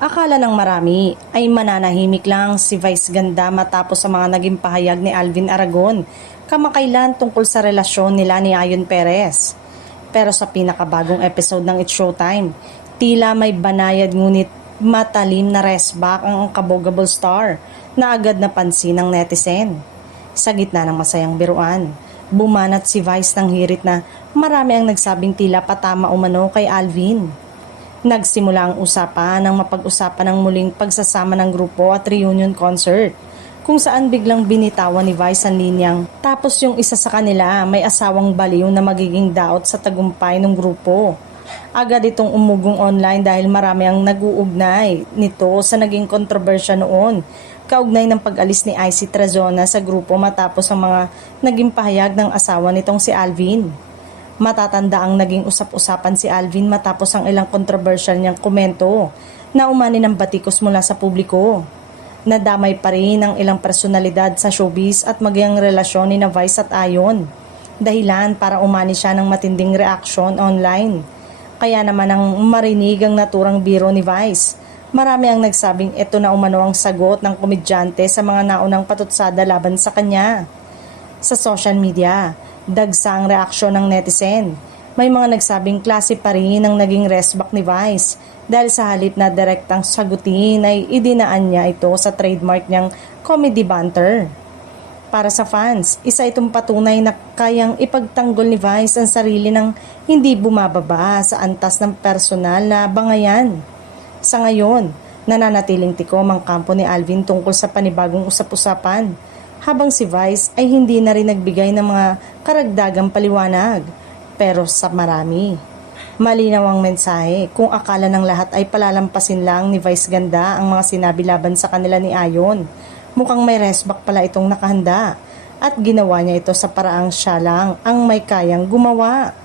Akala ng marami ay mananahimik lang si Vice Ganda matapos sa mga naging pahayag ni Alvin Aragon kamakailan tungkol sa relasyon nila ni Ayon Perez. Pero sa pinakabagong episode ng It's Showtime, tila may banayad ngunit matalim na resback ang kabogable star na agad napansin ng netizen. Sa gitna ng masayang biruan, bumanat si Vice ng hirit na marami ang nagsabing tila patama umano kay Alvin. Nagsimula ang usapan ng mapag-usapan ng muling pagsasama ng grupo at reunion concert, kung saan biglang binitawan ni Vice ang linyang tapos yung isa sa kanila may asawang baliw na magiging daot sa tagumpay ng grupo. Agad itong umugong online dahil marami ang nag-uugnay nito sa naging kontrobersya noon, kaugnay ng pag-alis ni Icy Trazona sa grupo matapos ang mga naging pahayag ng asawa nitong si Alvin. Matatanda ang naging usap-usapan si Alvin matapos ang ilang controversial niyang komento na umani ng batikos mula sa publiko. Nadamay pa rin ang ilang personalidad sa showbiz at maging relasyon ni na Vice at Ayon. Dahilan para umani siya ng matinding reaksyon online. Kaya naman ang marinig ang naturang biro ni Vice. Marami ang nagsabing ito na umano ang sagot ng komedyante sa mga naunang patutsada laban sa kanya. Sa social media, dagsang reaksyon ng netizen. May mga nagsabing klase pa rin ang naging resback ni Vice dahil sa halip na direktang sagutin ay idinaan niya ito sa trademark niyang comedy banter. Para sa fans, isa itong patunay na kayang ipagtanggol ni Vice ang sarili ng hindi bumababa sa antas ng personal na bangayan. Sa ngayon, nananatiling tikom ang kampo ni Alvin tungkol sa panibagong usap-usapan, habang si Vice ay hindi na rin nagbigay ng mga karagdagang paliwanag. Pero sa marami, malinaw ang mensahe kung akala ng lahat ay palalampasin lang ni Vice Ganda ang mga sinabi laban sa kanila ni Ayon. Mukhang may resback pala itong nakahanda at ginawa niya ito sa paraang siya lang ang may kayang gumawa.